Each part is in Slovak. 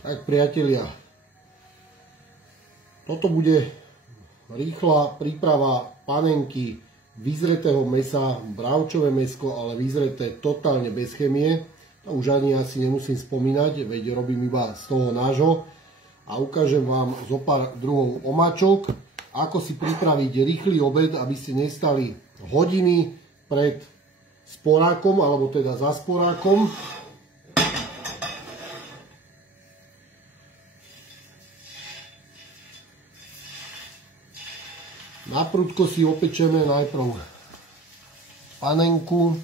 Tak priatelia, toto bude rýchla príprava panenky vyzretého mäsa, bravčové mäsko, ale vyzreté totálne bez chemie. To už ani asi nemusím spomínať, veď robím iba z toho nášho. A ukážem vám zo pár druhov omáčok, ako si pripraviť rýchly obed, aby ste nestali hodiny pred sporákom, alebo teda za sporákom. Na prudko si opečeme najprv panenku.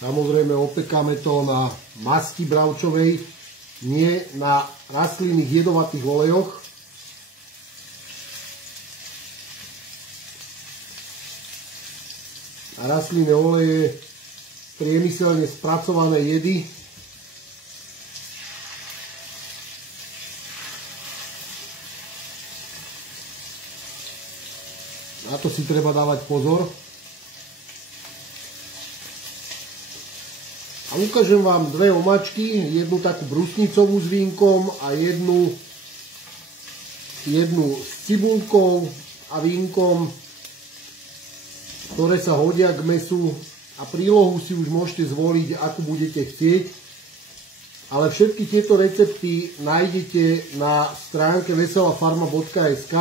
Samozrejme opekáme to na masti bravčovej, nie na rastlinných jedovatých olejoch. A rastlinné oleje, priemyselne spracované jedy. Na to si treba dávať pozor. A ukážem vám dve omáčky, jednu takú brusnicovú s vínkom a jednu s cibulkou a vínkom, ktoré sa hodia k mäsu, a prílohu si už môžete zvoliť, akú budete chcieť. Ale všetky tieto recepty nájdete na stránke veselafarma.sk.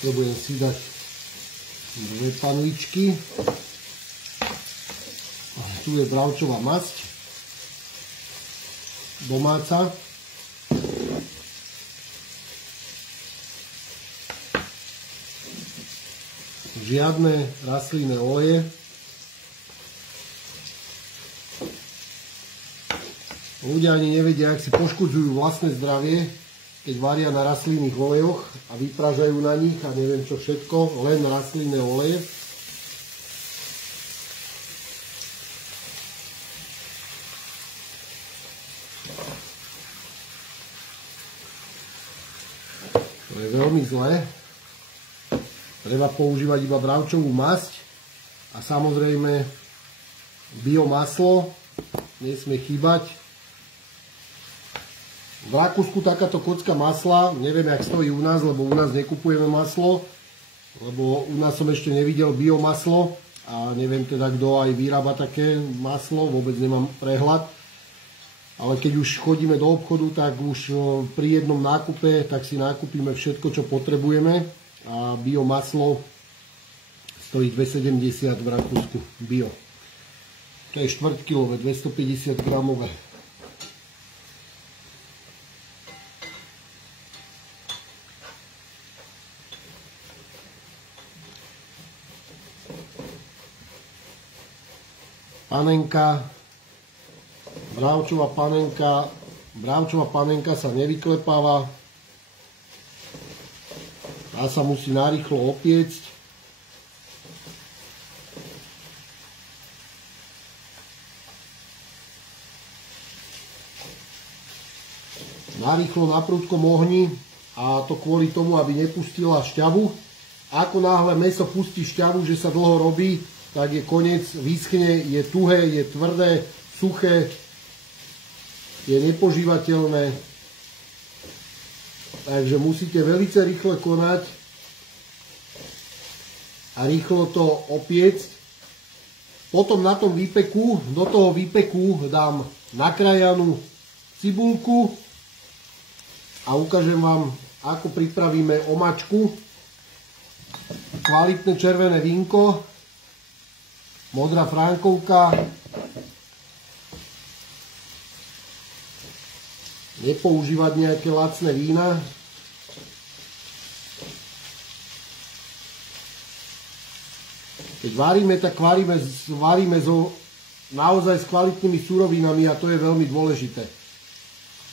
Potrebujem si dať dve panvičky. Tu je bravčová masť domáca. Žiadne rastlinné oleje. Ľudia ani nevedia, ak si poškodzujú vlastné zdravie, keď varia na rastlinných olejoch a vypražajú na nich a neviem čo všetko, len rastlinné oleje. To je veľmi zlé. Treba používať iba bravčovú masť a samozrejme biomaslo nesmie chýbať. V Rakúsku takáto kocka masla, neviem, jak stojí u nás, lebo u nás nekupujeme maslo, lebo u nás som ešte nevidel biomaslo a neviem teda, kto aj vyrába také maslo, vôbec nemám prehľad. Ale keď už chodíme do obchodu, tak už pri jednom nákupe, tak si nakúpime všetko, čo potrebujeme, a biomaslo stojí 2,70 v Rakúsku, bio. To je 4-kilové, 250 gramové. Panenka, bravčová panenka sa nevyklepáva, tá sa musí narýchlo opiecť. Narýchlo na prudkom ohni, a to kvôli tomu, aby nepustila šťavu. Ako náhle mäso pustí šťavu, že sa dlho robí, tak je koniec, vyschne, je tuhé, je tvrdé, suché, je nepožívateľné. Takže musíte veľmi rýchle konať a rýchlo to opiecť. Potom na tom výpeku, do toho výpeku dám nakrájanú cibulku, a ukážem vám, ako pripravíme omačku. Kvalitné červené vínko, modrá frankovka, nepoužívať nejaké lacné vína. Keď varíme, tak varíme naozaj s kvalitnými surovinami a to je veľmi dôležité.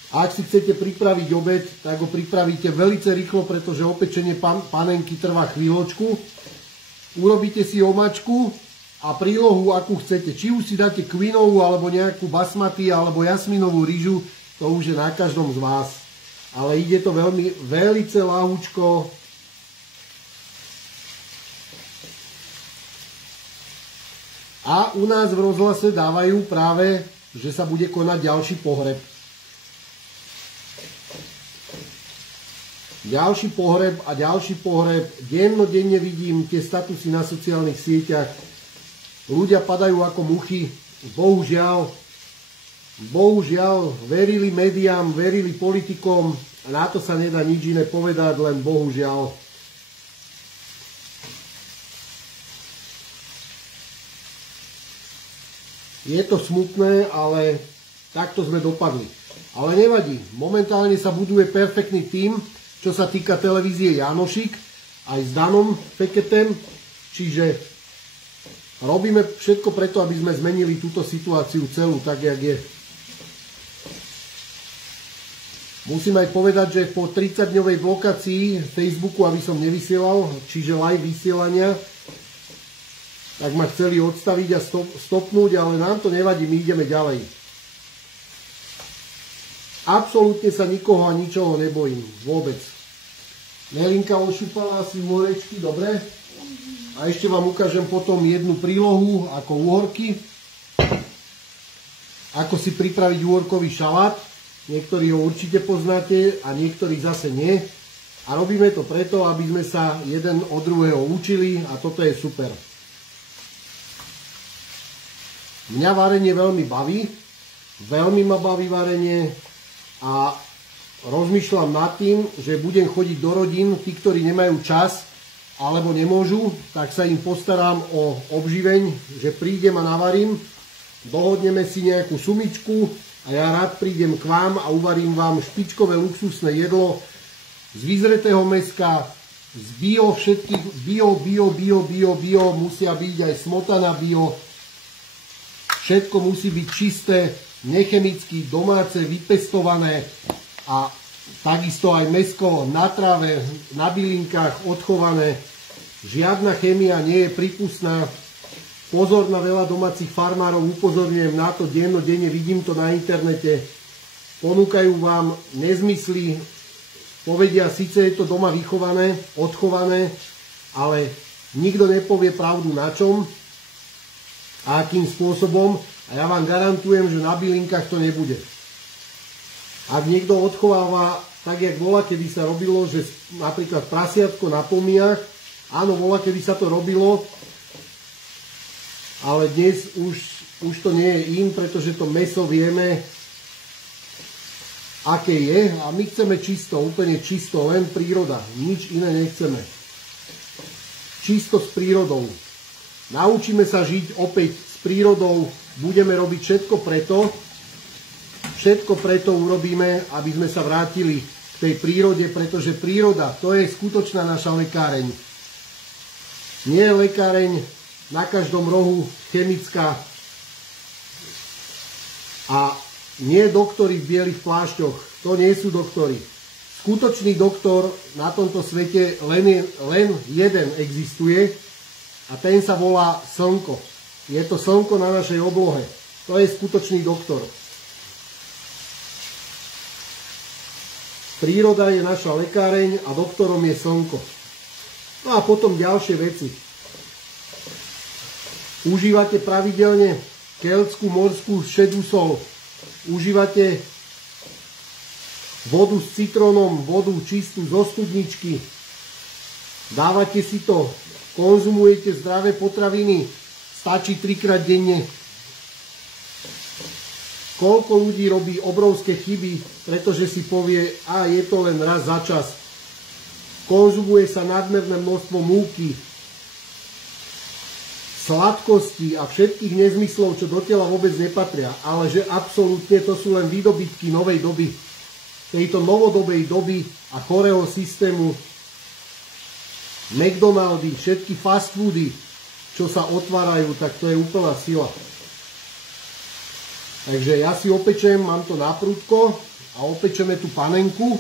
Ak si chcete pripraviť obed, tak ho pripravíte veľmi rýchlo, pretože opečenie panenky trvá chvíľočku. Urobíte si omačku a prílohu, akú chcete. Či už si dáte kvinovú, alebo nejakú basmati, alebo jasminovú rýžu, to už je na každom z vás. Ale ide to veľmi ľahúčko. A u nás v rozhlase dávajú práve, že sa bude konať ďalší pohreb. Ďalší pohreb a ďalší pohreb. Dennodenne vidím tie statusy na sociálnych sieťach. Ľudia padajú ako muchy. Bohužiaľ, verili médiám, verili politikom a na to sa nedá nič iné povedať, len bohužiaľ. Je to smutné, ale takto sme dopadli. Ale nevadí, momentálne sa buduje perfektný tím, čo sa týka televízie Janošik, aj s Danom Feketem, čiže robíme všetko preto, aby sme zmenili túto situáciu celú, tak jak je. Musím aj povedať, že po 30-dňovej blokácii Facebooku, aby som nevysielal, čiže live vysielania, tak ma chceli odstaviť a stopnúť, ale nám to nevadí, my ideme ďalej. Absolútne sa nikoho a ničoho nebojím, vôbec. Nelinka ošúpala asi uhorečky, dobre? A ešte vám ukážem potom jednu prílohu ako uhorky. Ako si pripraviť uhorkový šalát. Niektorí ho určite poznáte a niektorí zase nie. A robíme to preto, aby sme sa jeden od druhého učili a toto je super. Mňa varenie veľmi baví, veľmi ma baví varenie a rozmýšľam nad tým, že budem chodiť do rodín, tí, ktorí nemajú čas alebo nemôžu, tak sa im postaram o obživeň, že prídem a navarím, dohodneme si nejakú sumičku a ja rád prídem k vám a uvarím vám špičkové luxusné jedlo z vyzretého mäska, z bio všetkých, bio, musia byť aj smotana bio. Všetko musí byť čisté, nechemicky, domáce, vypestované a takisto aj mäsko na tráve, na bylinkách odchované. Žiadna chémia nie je prípustná. Pozor na veľa domácich farmárov, upozorňujem na to dennodenne, vidím to na internete. Ponúkajú vám nezmysly, povedia, síce je to doma vychované, odchované, ale nikto nepovie pravdu na čom a akým spôsobom a ja vám garantujem, že na bylinkách to nebude. Ak niekto odchováva tak, jak bola, kedy sa robilo, že napríklad prasiatko na pomiach, áno, bola, kedy sa to robilo, ale dnes už to nie je in, pretože to mäso vieme, aké je a my chceme čisto, úplne čisto, len príroda, nič iné nechceme. Čisto s prírodou. Naučíme sa žiť opäť s prírodou, budeme robiť všetko preto urobíme, aby sme sa vrátili k tej prírode, pretože príroda, to je skutočná naša lekáreň. Nie je lekáreň na každom rohu chemická a nie doktori v bielých plášťoch, to nie sú doktori. Skutočný doktor na tomto svete len jeden existuje a ten sa volá slnko. Je to slnko na našej oblohe. To je skutočný doktor. Príroda je naša lekáreň a doktorom je slnko. No a potom ďalšie veci. Užívate pravidelne keľtskú morskú šedú sol. Užívate vodu s citrónom, vodu čistú zo studničky. Dávate si to, konzumujete zdravé potraviny. Stačí 3-krát denne. Koľko ľudí robí obrovské chyby, pretože si povie, a je to len raz za čas. Konzumuje sa nadmerné množstvo múky, sladkosti a všetkých nezmyslov, čo do tela vôbec nepatria. Ale že absolútne to sú len výdobytky novej doby. Tejto novodobej doby a chorého systému. McDonaldy, všetky fast foody, čo sa otvárajú, tak to je úplná sila. Takže ja si opečem, mám to na prúdko a opečeme tú panenku.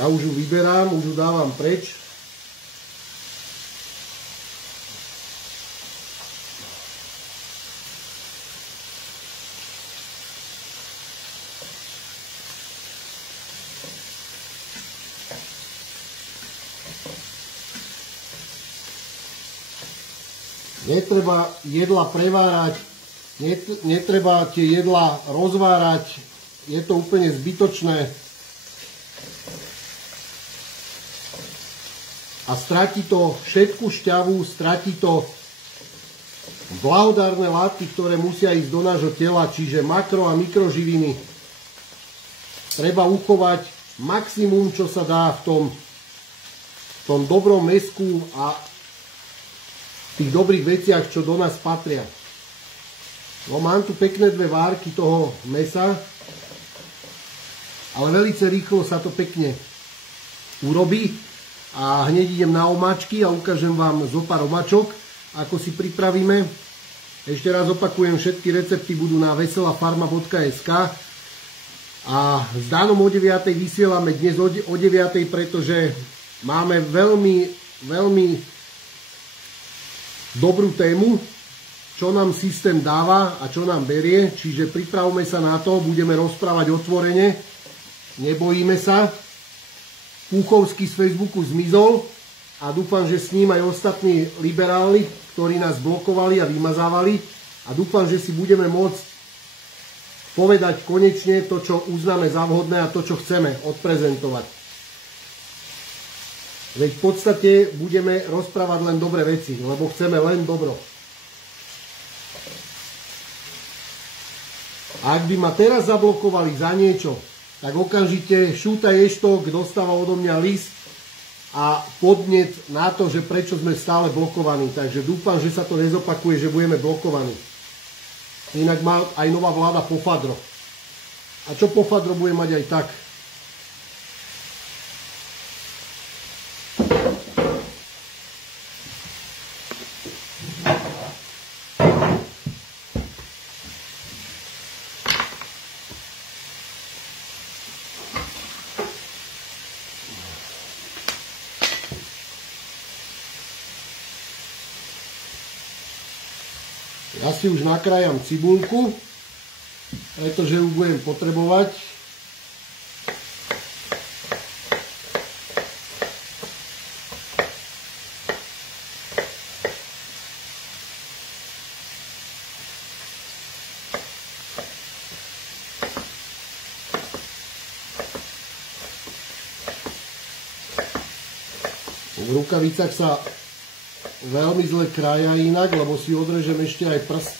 Ja už ju vyberám, už ju dávam preč. Netreba jedla prevárať, netreba tie jedla rozvárať, je to úplne zbytočné a stratí to všetku šťavu, stratí to blahodárne látky, ktoré musia ísť do nášho tela, čiže makro a mikroživiny. Treba uchovať maximum, čo sa dá v tom dobrom mäsku a tých dobrých veciach, čo do nás patria. No, mám tu pekné dve várky toho mäsa, ale veľmi rýchlo sa to pekne urobí a hneď idem na omáčky a ukážem vám zo pár omáčok, ako si pripravíme. Ešte raz opakujem, všetky recepty budú na veselafarma.sk a s Dánom o 9:00 vysielame dnes o 9:00, pretože máme veľmi dobrú tému, čo nám systém dáva a čo nám berie, čiže pripravme sa na to, budeme rozprávať otvorene, nebojíme sa. Púchovský z Facebooku zmizol a dúfam, že s ním aj ostatní liberáli, ktorí nás blokovali a vymazávali, a dúfam, že si budeme môcť povedať konečne to, čo uznáme za vhodné a to, čo chceme odprezentovať. Veď v podstate budeme rozprávať len dobré veci, lebo chceme len dobro. A ak by ma teraz zablokovali za niečo, tak okamžite šúta ještok dostáva odo mňa list a podnet na to, že prečo sme stále blokovaní. Takže dúfam, že sa to nezopakuje, že budeme blokovaní. Inak má aj nová vláda pofadro. A čo pofadro bude mať aj tak? Ja si už nakrájam cibulku, pretože ju budem potrebovať. V rukavicách sa veľmi zle krája inak, lebo si odrežem ešte aj prst.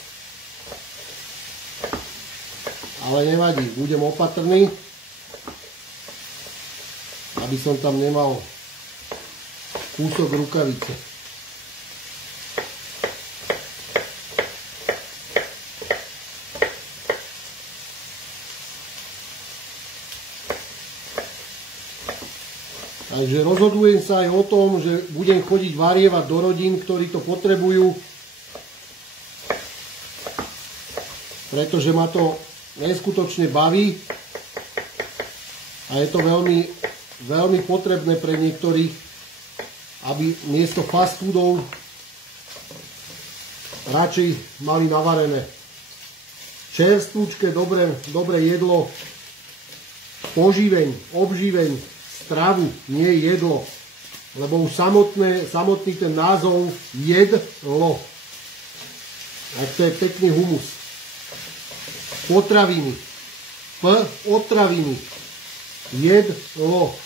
Ale nevadí, budem opatrný, aby som tam nemal kúsok rukavice. Takže rozhodujem sa aj o tom, že budem chodiť varievať do rodín, ktorí to potrebujú, pretože ma to neskutočne baví a je to veľmi potrebné pre niektorých, aby miesto fast foodov radšej mali navarené čerstvúčke, dobré jedlo, poživeň, obživeň, stravu, nie jedlo. Lebo už samotný ten názov jedlo. Tak to je pekný humus. Potraviny. Potraviny. Jedlo.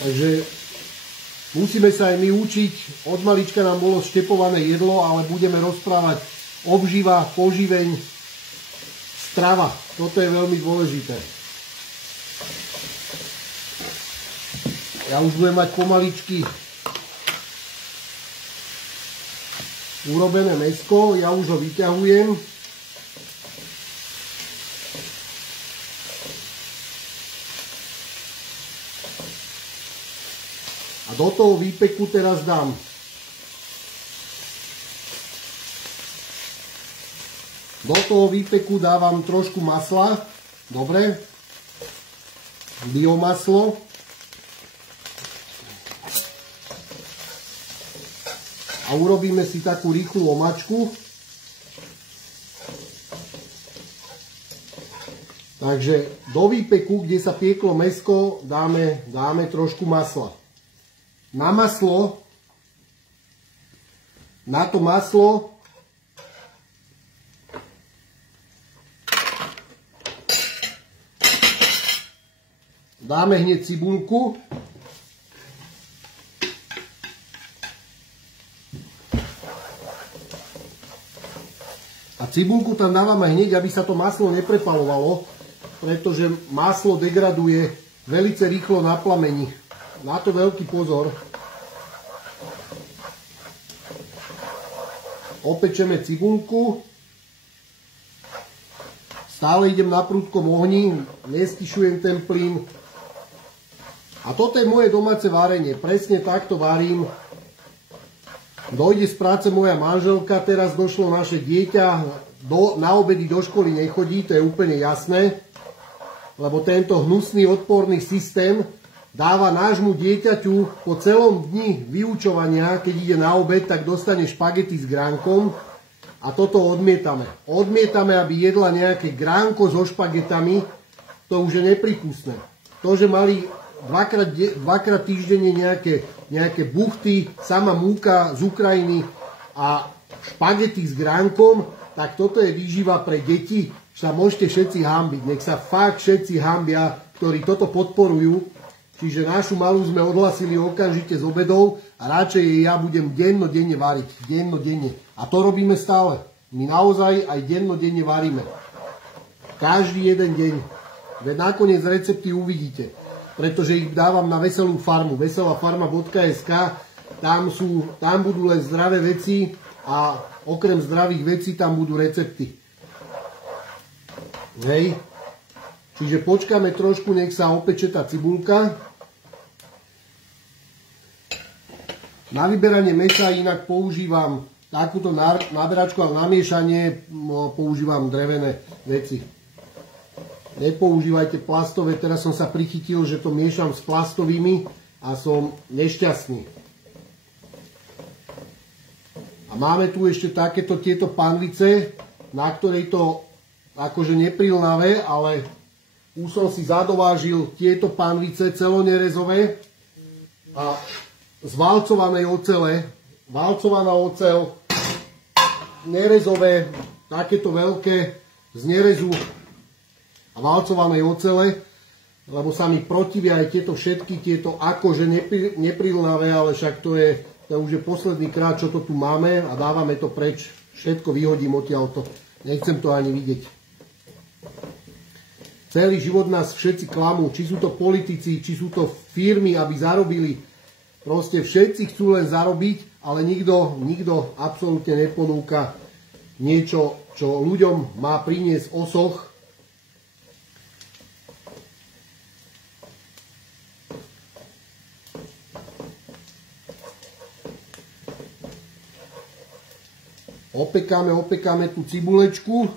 Takže musíme sa aj my učiť. Od malička nám bolo štepované jedlo, ale budeme rozprávať obživa, poživeň, strava. Toto je veľmi dôležité. Ja už budem mať pomaličky urobené mäsko, ja už ho vyťahujem. A do toho výpeku teraz dám dávam trošku masla, dobre, biomaslo. A urobíme si takú rýchlu omačku. Takže do výpeku, kde sa pieklo mäsko, dáme trošku masla. Na to maslo dáme hneď cibulku. A cibulku tam dávame hneď, aby sa to maslo neprepalovalo, pretože maslo degraduje veľmi rýchlo na plameni. Na to veľký pozor. Opečeme cibulku. Stále idem na prudkom ohni, nestišujem ten plyn. A toto je moje domáce varenie. Presne takto varím. Dojde z práce moja manželka, teraz došlo naše dieťa, na obedy do školy nechodí, to je úplne jasné, lebo tento hnusný odporný systém dáva nášmu dieťaťu po celom dni vyučovania, keď ide na obed, tak dostane špagety s gránkom a toto odmietame. Odmietame, aby jedla nejaké gránko so špagetami, to už je nepripustné. To, že mali dvakrát týždenne nejaké buchty, sama múka z Ukrajiny a špagety s gránkom, tak toto je výživa pre deti. Sa môžete všetci hanbiť. Nech sa fakt všetci hanbia, ktorí toto podporujú. Čiže našu malú sme odhlasili okamžite z obedov a radšej jej ja budem dennodenne variť. Dennodenne. A to robíme stále. My naozaj aj dennodenne varíme. Každý jeden deň. Veď nakoniec recepty uvidíte. Pretože ich dávam na Veselú farmu, veselafarma.sk, tam budú len zdravé veci a okrem zdravých vecí tam budú recepty. Hej. Čiže počkáme trošku, nech sa opeče tá cibulka. Na vyberanie mäsa inak používam takúto naberačku, ale na miešanie používam drevené veci. Nepoužívajte plastové, teraz som sa prichytil, že to miešam s plastovými a som nešťastný. A máme tu ešte tieto panvice, na ktorej to akože neprilnavé, ale už som si zadovážil tieto panvice celonerezové a z valcovanej ocele, valcovaná oceľ, nerezové, takéto veľké, z nerezu a valcovanej ocele, lebo sa mi protivia aj tieto všetky, tieto akože neprilnavé, ale však to už je posledný krát, čo to tu máme a dávame to preč. Všetko vyhodím odtiaľto. Nechcem to ani vidieť. Celý život nás všetci klamú, či sú to politici, či sú to firmy, aby zarobili. Proste všetci chcú len zarobiť, ale nikto absolútne neponúka niečo, čo ľuďom má priniesť osoch. Opekáme tú cibulečku.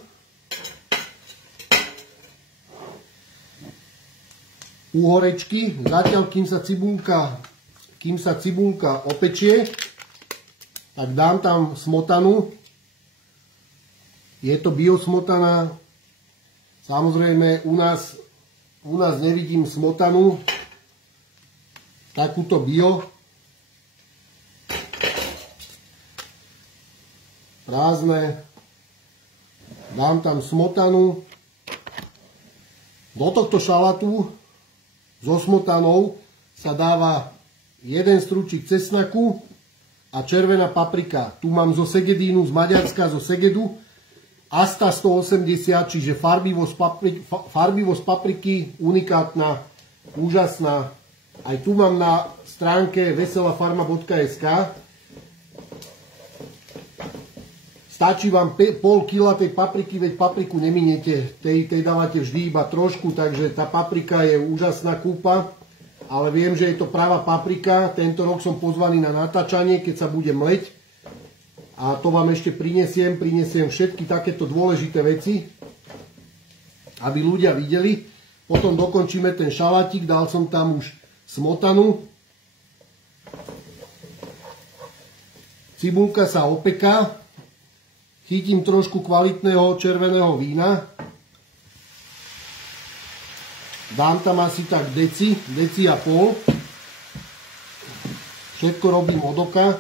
Uhorečky. Zatiaľ, kým sa cibulka opečie, tak dám tam smotanu. Je to biosmotana. Samozrejme, u nás nevidím smotanu. Takúto bio. Prázdne. Dám tam smotanu. Do tohto šalatu so smotanou sa dáva jeden strúčik cesnaku a červená paprika. Tu mám zo Segedínu, z Maďarska, zo Segedu. Asta 180, čiže farbivosť papriky unikátna, úžasná. Aj tu mám na stránke veselafarma.sk. Stačí vám pol kila tej papriky, veď papriku neminiete, tej dávate vždy iba trošku, takže tá paprika je úžasná kúpa, ale viem, že je to pravá paprika. Tento rok som pozvaný na natáčanie, keď sa bude mleť a to vám ešte prinesiem všetky takéto dôležité veci, aby ľudia videli. Potom dokončíme ten šalátik, dal som tam už smotanu. Cibulka sa opeká. Chytím trošku kvalitného červeného vína. Dám tam asi tak deci a pol. Všetko robím od oka.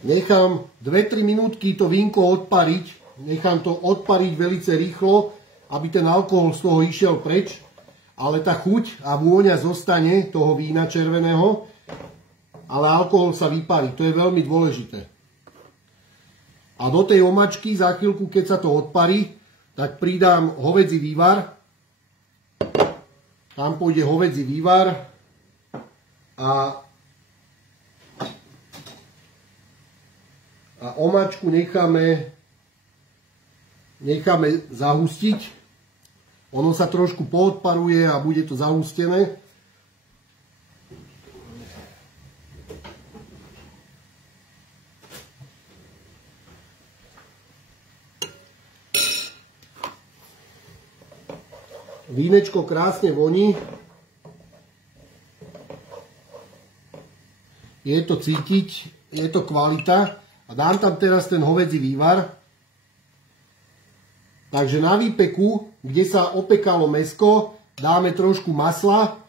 Nechám 2-3 minútky to vínko odpariť. Nechám to odpariť veľce rýchlo, aby ten alkohol z toho išiel preč. Ale tá chuť a vôňa zostane toho vína červeného. Ale alkohol sa vyparí, to je veľmi dôležité. A do tej omačky za chvíľku, keď sa to odparí, tak pridám hovädzí vývar. Tam pôjde hovädzí vývar a omačku necháme zahustiť. Ono sa trošku poodparuje a bude to zahustené. Vínečko krásne voní. Je to cítiť, je to kvalita. A dám tam teraz ten hovädzí vývar. Takže na výpeku, kde sa opekalo mäsko, dáme trošku masla.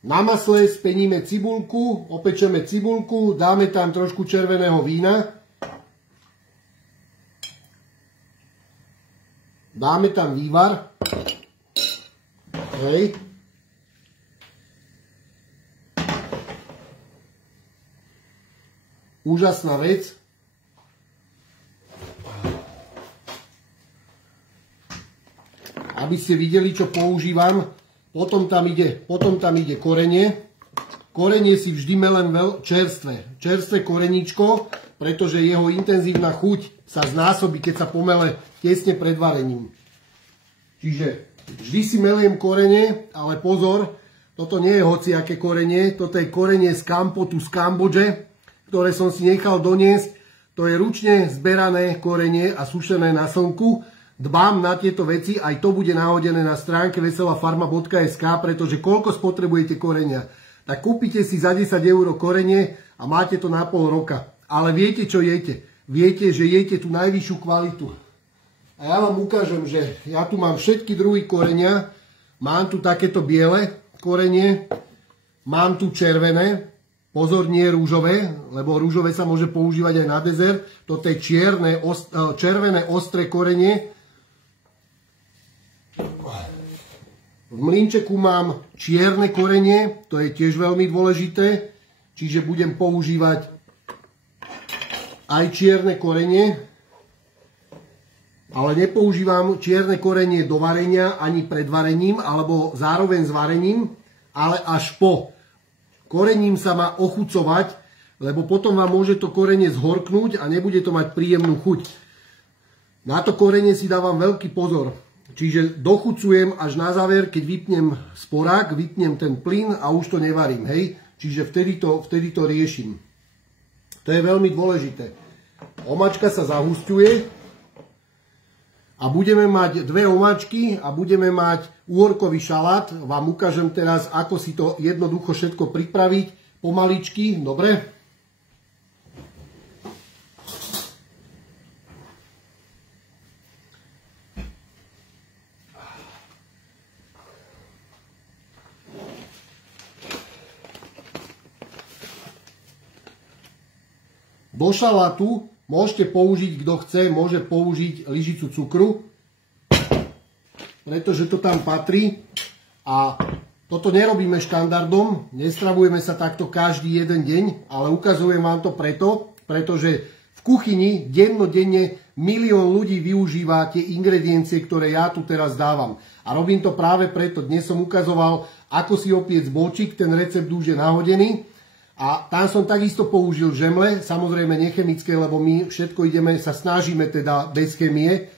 Na masle speníme cibulku, opečeme cibulku, dáme tam trošku červeného vína. Dáme tam vývar. Hej. Úžasná vec. Aby ste videli, čo používam. Potom tam ide korenie. Korenie si vždy melem čerstvé. Čerstvé koreníčko, pretože jeho intenzívna chuť sa znásobí, keď sa pomele tesne pred varením. Čiže vždy si meliem korene, ale pozor, toto nie je hociaké korenie, toto je korenie z Kampotu z Kambodže, ktoré som si nechal doniesť. To je ručne zberané korenie a sušené na slnku. Dbám na tieto veci, aj to bude nahodené na stránke veselafarma.sk, pretože koľko spotrebujete korenia, tak kúpite si za 10 € korenie a máte to na pol roka. Ale viete, čo jete. Viete, že jete tú najvyššiu kvalitu. A ja vám ukážem, že ja tu mám všetky druhy korenia. Mám tu takéto biele korenie. Mám tu červené. Pozor, nie rúžové, lebo rúžové sa môže používať aj na dezert. Toto je červené ostré korenie. V mlynčeku mám čierne korenie. To je tiež veľmi dôležité. Čiže budem používať aj čierne korenie. Ale nepoužívam čierne korenie do varenia ani pred varením alebo zároveň s varením, ale až po. Korením sa má ochucovať, lebo potom vám môže to korenie zhorknúť a nebude to mať príjemnú chuť. Na to korenie si dávam veľký pozor. Čiže dochucujem až na záver, keď vypnem sporák, vypnem ten plyn a už to nevarím. Hej? Čiže vtedy to riešim. To je veľmi dôležité. Omačka sa zahusťuje. A budeme mať dve omáčky a budeme mať úhorkový šalát. Vám ukážem teraz, ako si to jednoducho všetko pripraviť. Pomaličky, dobre? Do šalátu môžete použiť, kto chce, môže použiť lyžicu cukru, pretože to tam patrí. A toto nerobíme štandardom, nestravujeme sa takto každý jeden deň, ale ukazujem vám to pretože v kuchyni dennodenne milión ľudí využíva tie ingrediencie, ktoré ja tu teraz dávam. A robím to práve preto. Dnes som ukazoval, ako si opiec bočík, ten recept už je nahodený. A tam som takisto použil žemle, samozrejme nechemické, lebo my všetko sa snažíme teda bez chemie.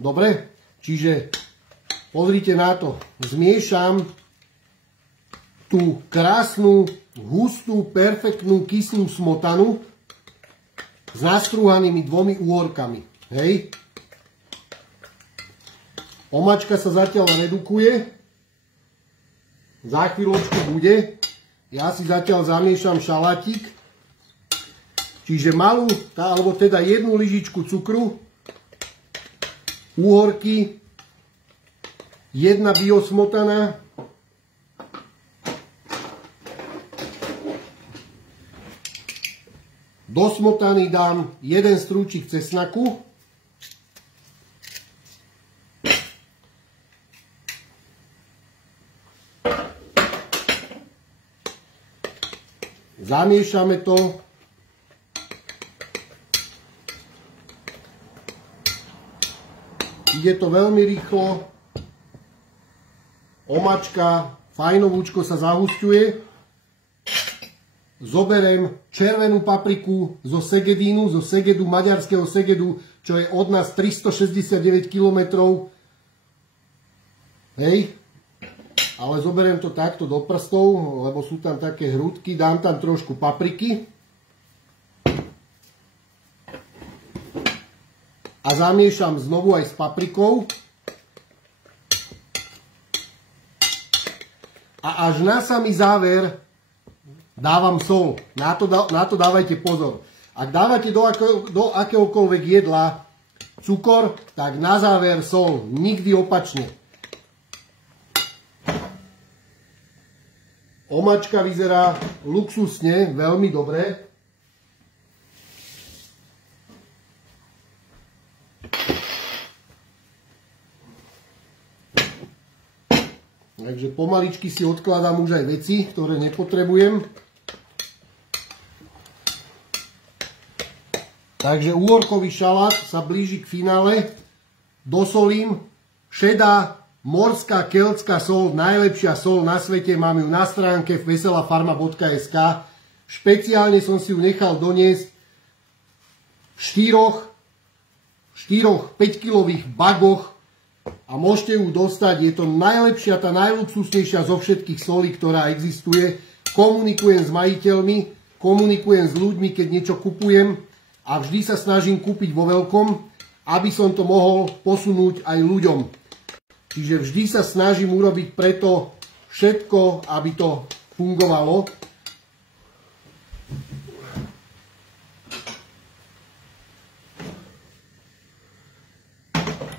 Dobre? Čiže pozrite na to. Zmiešam tú krásnu, hustú, perfektnú kyslú smotanu s nastrúhanými 2 úhorkami. Hej. Omáčka sa zatiaľ redukuje. Za chvíľočku bude. Ja si zatiaľ zamiešam šalátik. Čiže malú, alebo teda 1 lyžičku cukru, úhorky, 1 biosmotana, do smotany dám 1 strúčik cesnaku. Zamiešame to. Ide to veľmi rýchlo. Omáčka fajnovúčko sa zahusťuje. Zoberiem červenú papriku zo Segedínu, zo Segedu, maďarského Segedu, čo je od nás 369 km. Hej. Ale zoberiem to takto do prstov, lebo sú tam také hrudky. Dám tam trošku papriky. A zamiešam znovu aj s paprikou. A až na samý záver dávam sol. Na to dávajte pozor. Ak dávate do akéhokoľvek jedla cukor, tak na záver sol. Nikdy opačne. Omáčka vyzerá luxusne, veľmi dobre. Takže pomaličky si odkladám už aj veci, ktoré nepotrebujem. Takže úhorkový šalát sa blíži k finále. Dosolím. Šedá morská keltská soľ, najlepšia soľ na svete. Mám ju na stránke veselafarma.sk. Špeciálne som si ju nechal doniesť v 4 5-kilových bagoch a môžete ju dostať. Je to najlepšia, tá najluxusnejšia zo všetkých solí, ktorá existuje. Komunikujem s majiteľmi, komunikujem s ľuďmi, keď niečo kupujem. A vždy sa snažím kúpiť vo veľkom, aby som to mohol posunúť aj ľuďom. Čiže vždy sa snažím urobiť preto všetko, aby to fungovalo.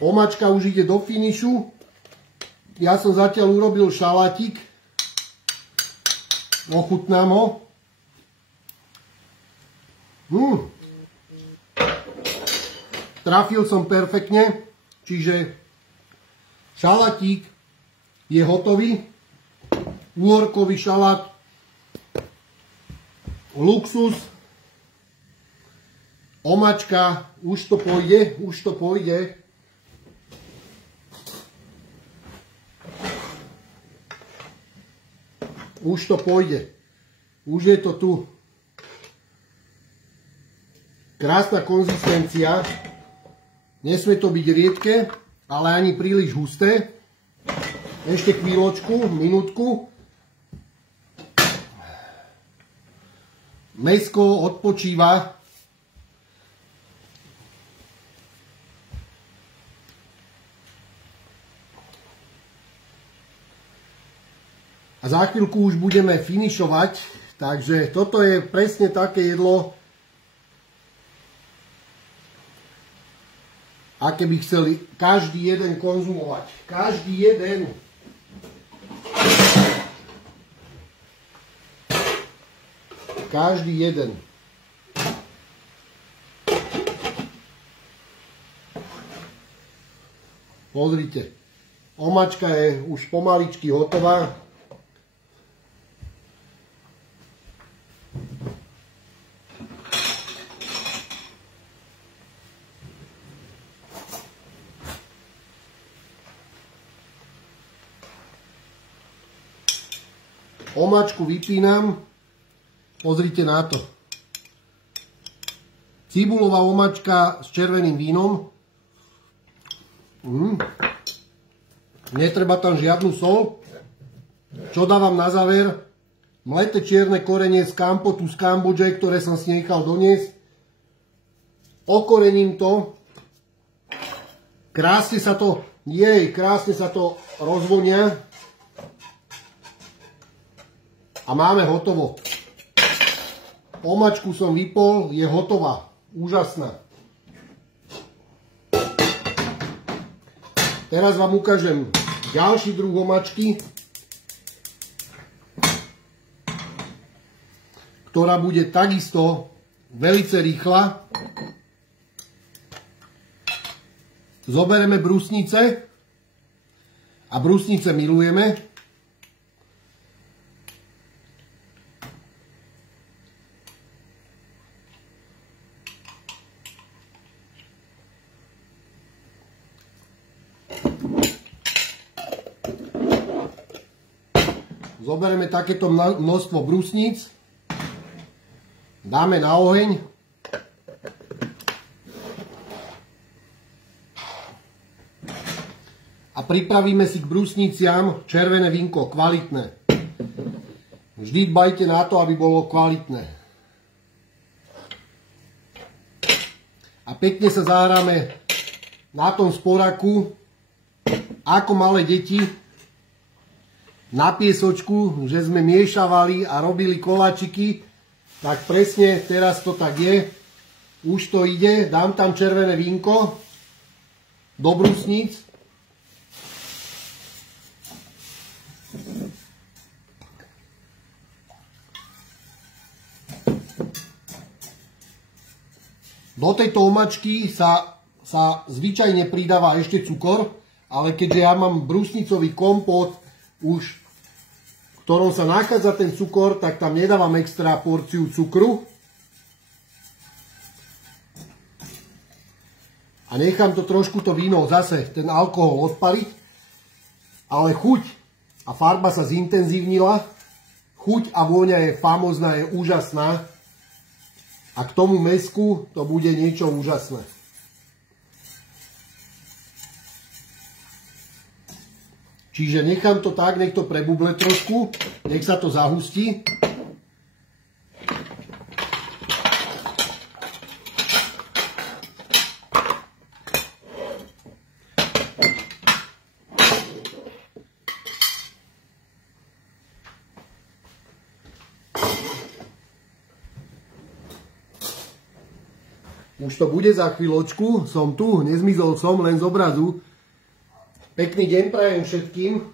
Omáčka už ide do finišu. Ja som zatiaľ urobil šalátik. Ochutnám ho. Trafil som perfektne, čiže šalátik je hotový. Úhorkový šalát, luxus. Omáčka, už to pôjde, už to pôjde. Už to pôjde. Už je to tu. Krásna konzistencia. Nesmie to byť riedke, ale ani príliš husté. Ešte chvíľočku, minútku. Mäsko odpočíva. A za chvíľku už budeme finišovať. Takže toto je presne také jedlo, aké by chceli každý jeden konzumovať. Každý jeden. Každý jeden. Pozrite. Omáčka je už pomaličky hotová. Omáčku vypínam. Pozrite na to. Cibulová omáčka s červeným vínom. Netreba tam žiadnu sol. Čo dávam na záver? Mleté čierne korenie z kampotu z Kambodže, ktoré som si nechal doniesť. Okorením to. Krásne sa to rozvonia. A máme hotovo. Omáčku som vypol, je hotová. Úžasná. Teraz vám ukážem ďalší druh omáčky, ktorá bude takisto veľmi rýchla. Zoberieme brusnice a brusnice milujeme. Zoberieme takéto množstvo brusníc, dáme na oheň a pripravíme si k brusniciam červené vínko, kvalitné. Vždy dbajte na to, aby bolo kvalitné. A pekne sa zahráme na tom sporaku, ako malé deti, na piesočku, že sme miešavali a robili koláčiky, tak presne teraz to tak je. Už to ide, dám tam červené vínko do brusníc. Do tejto omáčky sa zvyčajne pridáva ešte cukor, ale keďže ja mám brusnicový kompót už v ktorom sa nachádza ten cukor, tak tam nedávam extra porciu cukru. A nechám to trošku to víno zase, ten alkohol odpaliť. Ale chuť a farba sa zintenzívnila. Chuť a vôňa je famózna, je úžasná. A k tomu mäsku to bude niečo úžasné. Čiže nechám to tak, nech to prebuble trošku, nech sa to zahustí. Už to bude za chvíľočku, som tu, nezmizol som, len z obrazu. Pekný deň prajem všetkým.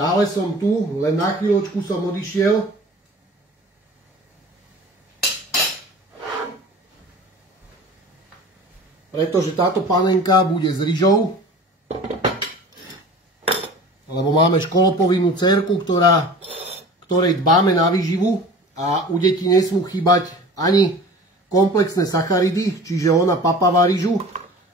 Stále som tu, len na chvíľočku som odišiel. Pretože táto panenka bude s ryžou. Lebo máme školopovinnú dcérku, ktorej dbáme na výživu a u detí nesmú chýbať ani komplexné sacharidy, čiže ona papáva ryžu.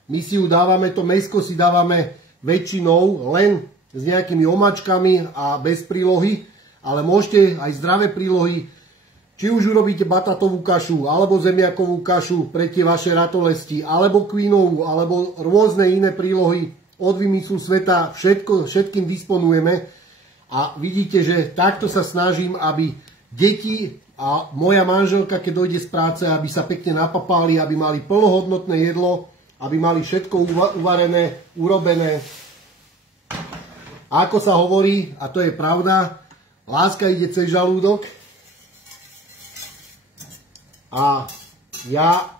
My si ju dávame, to mäsko si dávame väčšinou len s nejakými omáčkami a bez prílohy, ale môžete aj zdravé prílohy, či už urobíte batatovú kašu, alebo zemiakovú kašu pre tie vaše ratolesti, alebo kvínovú, alebo rôzne iné prílohy od vymyslu sveta, všetkým disponujeme a vidíte, že takto sa snažím, aby deti a moja manželka, keď dojde z práce, aby sa pekne napapáli, aby mali plnohodnotné jedlo, aby mali všetko uvarené, urobené. A ako sa hovorí, a to je pravda, láska ide cez žalúdok. A ja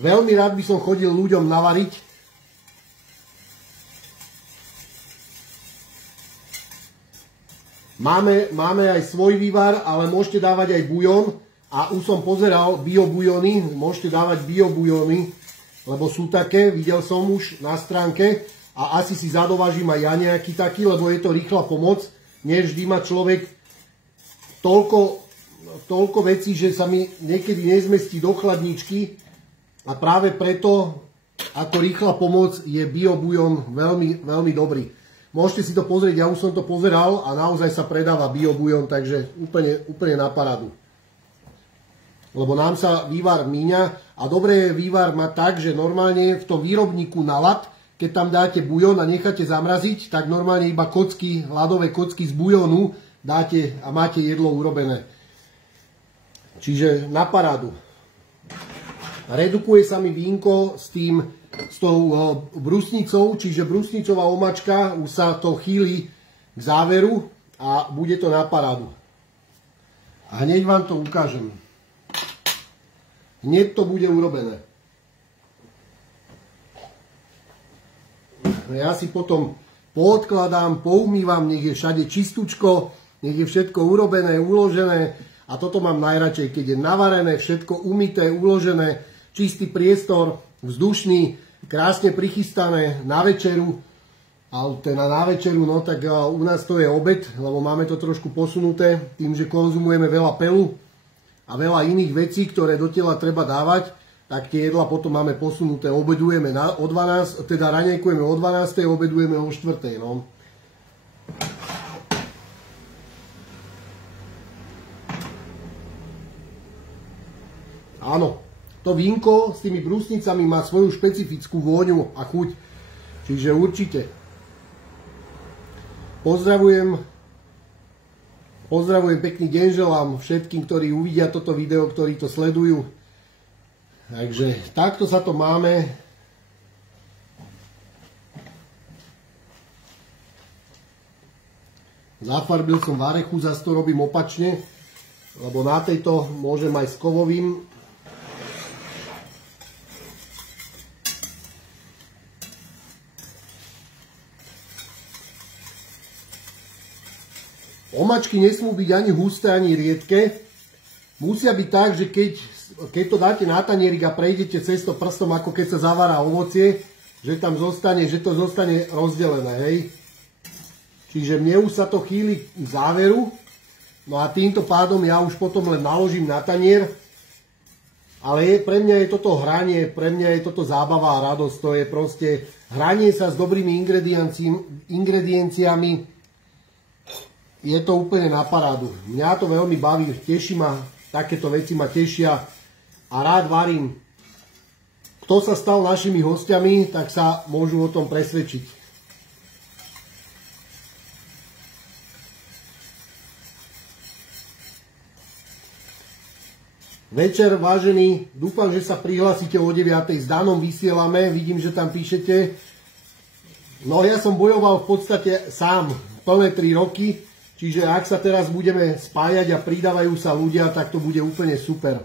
veľmi rád by som chodil ľuďom navariť. Máme aj svoj vývar, ale môžete dávať aj bujon. A už som pozeral biobujony, môžete dávať biobujony, lebo sú také, videl som už na stránke. A asi si zadovážim aj ja nejaký taký, lebo je to rýchla pomoc. Nevždy má človek toľko vecí, že sa mi niekedy nezmestí do chladničky. A práve preto, ako rýchla pomoc, je biobujon veľmi, veľmi dobrý. Môžete si to pozrieť, ja už som to pozeral a naozaj sa predáva biobujon, takže úplne na parádu. Lebo nám sa vývar míňa a dobré je vývar mať tak, že normálne v tom výrobníku na ľad, keď tam dáte bujon a necháte zamraziť, tak normálne iba kocky, ľadové kocky z bujonu dáte a máte jedlo urobené. Čiže na parádu. Redukuje sa mi vínko s tou brusnicou, čiže brusnicová omačka už sa to chýli k záveru a bude to na parádu. A hneď vám to ukážem. Hneď to bude urobené. Ja si potom poodkladám, poumývam, nech je všade čistúčko, nech je všetko urobené, uložené. A toto mám najradšej, keď je navarené, všetko umyté, uložené, čistý priestor, vzdušný, krásne prichystané na večeru. A teda na večeru, no tak u nás to je obed, lebo máme to trošku posunuté, tým, že konzumujeme veľa pelu a veľa iných vecí, ktoré do tela treba dávať, tak tie jedla potom máme posunuté. Obedujeme o 12, teda raňajkujeme o 12, obedujeme o 4, no. Áno, to vínko s tými brusnicami má svoju špecifickú vôňu a chuť, čiže určite. Pozdravujem, pekný deň želám všetkým, ktorí uvidia toto video, ktorí to sledujú. Takže takto sa to máme. Zafarbil som varechu, zase to robím opačne, lebo na tejto môžem aj s kovovým. Omačky nesmú byť ani husté, ani riedke. Musia byť tak, že keď to dáte na tanierik a prejdete cez to prstom, ako keď sa zavará ovocie, že to zostane rozdelené, hej. Čiže mne už sa to chýli k záveru, no a týmto pádom ja už potom len naložím na tanier, ale pre mňa je toto hranie, pre mňa je toto zábava a radosť, to je proste hranie sa s dobrými ingredienciami. Je to úplne na parádu. Mňa to veľmi baví, teší ma, takéto veci ma tešia a rád varím. Kto sa stal našimi hostiami, tak sa môžu o tom presvedčiť. Večer, vážení, dúfam, že sa prihlásite o 9. S Danom vysielame, vidím, že tam píšete. No ja som bojoval v podstate sám plné 3 roky, čiže ak sa teraz budeme spájať a pridávajú sa ľudia, tak to bude úplne super.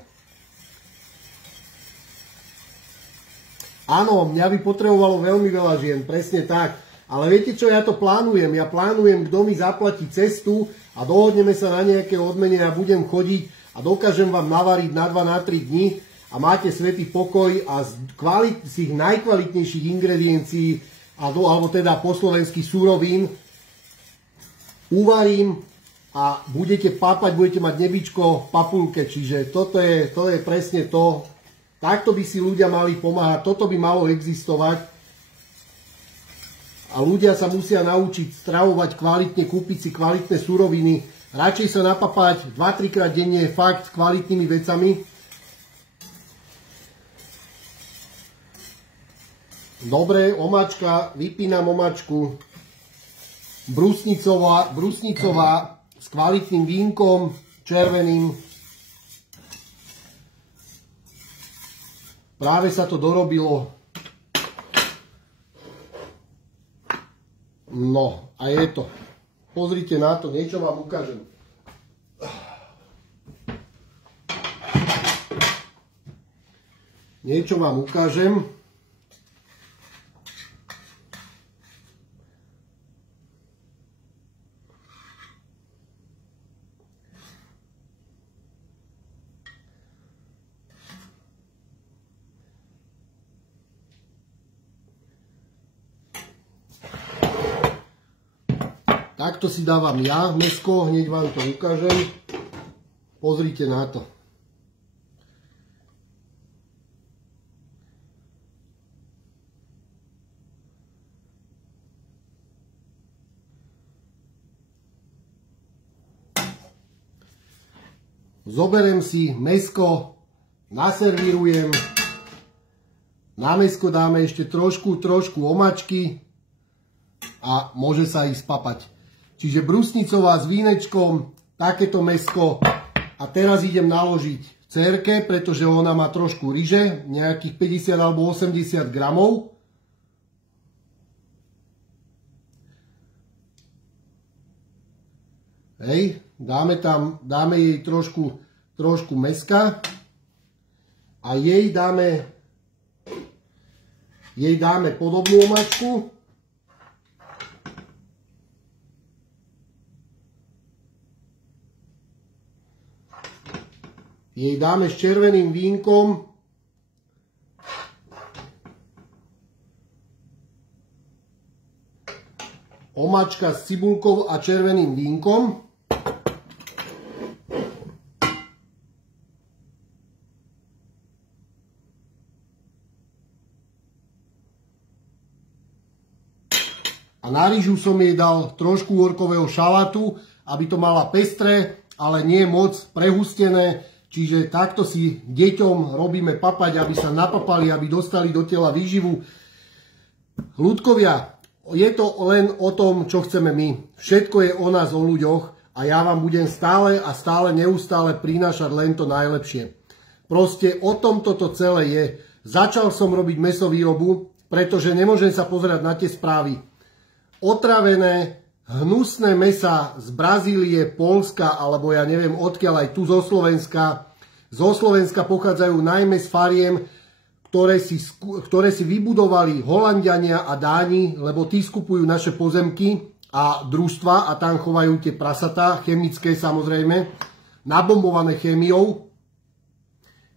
Áno, mňa by potrebovalo veľmi veľa žien, presne tak. Ale viete čo, ja to plánujem. Ja plánujem, kto mi zaplatí cestu a dohodneme sa na nejaké odmene a budem chodiť a dokážem vám navariť na 2, na 3 dni a máte svätý pokoj a z tých najkvalitnejších ingrediencií, alebo teda po slovensky surovín, uvarím a budete papať, budete mať nebičko v papulke, čiže to je presne to. Takto by si ľudia mali pomáhať, toto by malo existovať a ľudia sa musia naučiť stravovať kvalitne, kúpiť si kvalitné suroviny, radšej sa napapať 2-3 krát denne fakt kvalitnými vecami. Dobre, omačka, vypínam omačku. Brusnicová s kvalitným vínkom, červeným. Práve sa to dorobilo. No a je to. Pozrite na to, niečo vám ukážem. Niečo vám ukážem. Takto si dávam ja mäsko, hneď vám to ukážem. Pozrite na to. Zoberiem si mäsko, naservírujem. Na mäsko dáme ešte trošku omačky a môže sa ísť papať. Čiže brusnicová s vínečkom, takéto mäsko. A teraz idem naložiť dcérke, pretože ona má trošku ryže, nejakých 50 alebo 80 gramov. Hej, dáme jej trošku mäska a jej dáme podobnú omačku. Jej dáme s červeným vínkom. Omačka s cibulkou a červeným vínkom. A na ryžu som jej dal trošku orkového šalátu, aby to mala pestré, ale nie moc prehustené. Čiže takto si deťom robíme papať, aby sa napapali, aby dostali do tela výživu. Ľudkovia, je to len o tom, čo chceme my. Všetko je o nás, o ľuďoch a ja vám budem stále a stále neustále prinášať len to najlepšie. Proste o tom toto celé je. Začal som robiť mäsovýrobu, pretože nemôžem sa pozerať na tie správy. Otravené, hnusné mäsa z Brazílie, Poľska, alebo ja neviem odkiaľ, aj tu zo Slovenska. Zo Slovenska pochádzajú najmä z fariem, ktoré si vybudovali Holanďania a Dáni, lebo tí skupujú naše pozemky a družstva a tam chovajú tie prasatá, chemické samozrejme, nabombované chémiou.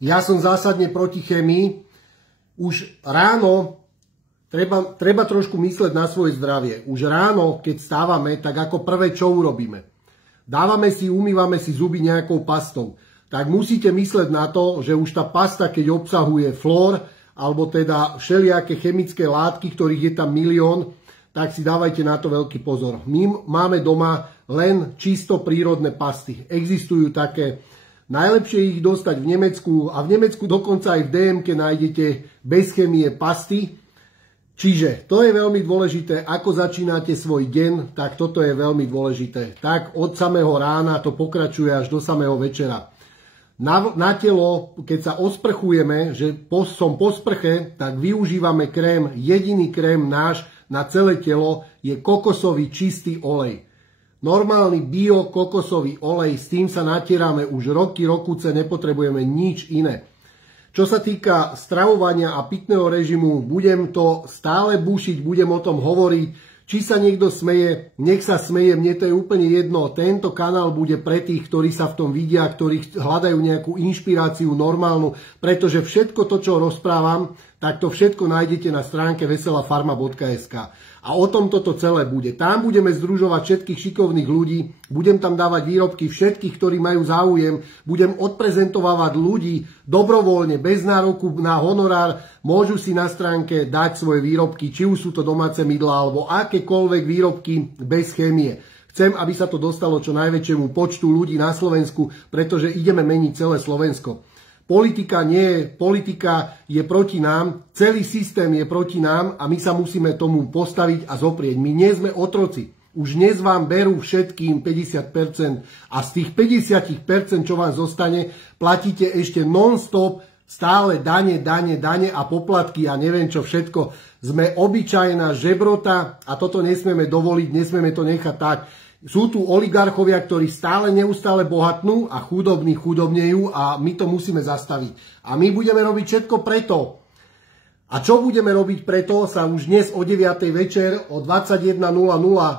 Ja som zásadne proti chémii. Už ráno treba trošku mysleť na svoje zdravie. Už ráno, keď stávame, tak ako prvé čo urobíme? Umývame si zuby nejakou pastou. Tak musíte mysleť na to, že už tá pasta, keď obsahuje flór, alebo teda všelijaké chemické látky, ktorých je tam milión, tak si dávajte na to veľký pozor. My máme doma len čisto prírodné pasty. Existujú také, najlepšie ich dostať v Nemecku a v Nemecku dokonca aj v DMke nájdete bez chemie pasty. Čiže to je veľmi dôležité, ako začínate svoj deň, tak toto je veľmi dôležité. Tak od samého rána to pokračuje až do samého večera. Na telo, keď sa osprchujeme, že som po sprche, tak využívame krém. Jediný krém náš na celé telo je kokosový čistý olej. Normálny bio kokosový olej, s tým sa natierame už rokuce, nepotrebujeme nič iné. Čo sa týka stravovania a pitného režimu, budem to stále bušiť, budem o tom hovoriť. Či sa niekto smeje, nech sa smeje, mne to je úplne jedno. Tento kanál bude pre tých, ktorí sa v tom vidia, ktorí hľadajú nejakú inšpiráciu normálnu, pretože všetko to, čo rozprávam, tak to všetko nájdete na stránke veselafarma.sk. A o tom toto celé bude. Tam budeme združovať všetkých šikovných ľudí, budem tam dávať výrobky všetkých, ktorí majú záujem, budem odprezentovávať ľudí dobrovoľne, bez nároku na honorár, môžu si na stránke dať svoje výrobky, či už sú to domáce mydlá, alebo akékoľvek výrobky bez chémie. Chcem, aby sa to dostalo čo najväčšiemu počtu ľudí na Slovensku, pretože ideme meniť celé Slovensko. Politika je proti nám, celý systém je proti nám a my sa musíme tomu postaviť a zoprieť. My nie sme otroci. Už dnes vám berú všetkým 50% a z tých 50%, čo vám zostane, platíte ešte non-stop Stále dane a poplatky a neviem čo všetko. Sme obyčajná žebrota a toto nesmieme dovoliť, nesmieme to nechať tak. Sú tu oligarchovia, ktorí neustále bohatnú a chudobní chudobnejú a my to musíme zastaviť. A my budeme robiť všetko preto. A čo budeme robiť preto, sa už dnes o 9. večer o 21.00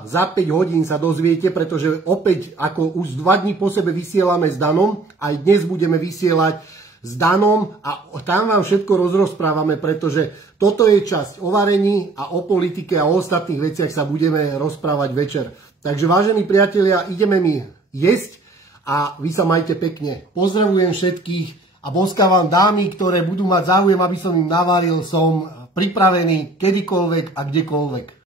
za 5 hodín sa dozviete, pretože opäť, ako už 2 dní po sebe vysielame s Danom, aj dnes budeme vysielať s Danom a tam vám všetko rozprávame, pretože toto je časť o varení a o politike a o ostatných veciach sa budeme rozprávať večer. Takže vážení priatelia, ideme mi jesť a vy sa majte pekne. Pozdravujem všetkých. A boskávam dámy, ktoré budú mať záujem, aby som im navaril, som pripravený kedykoľvek a kdekoľvek.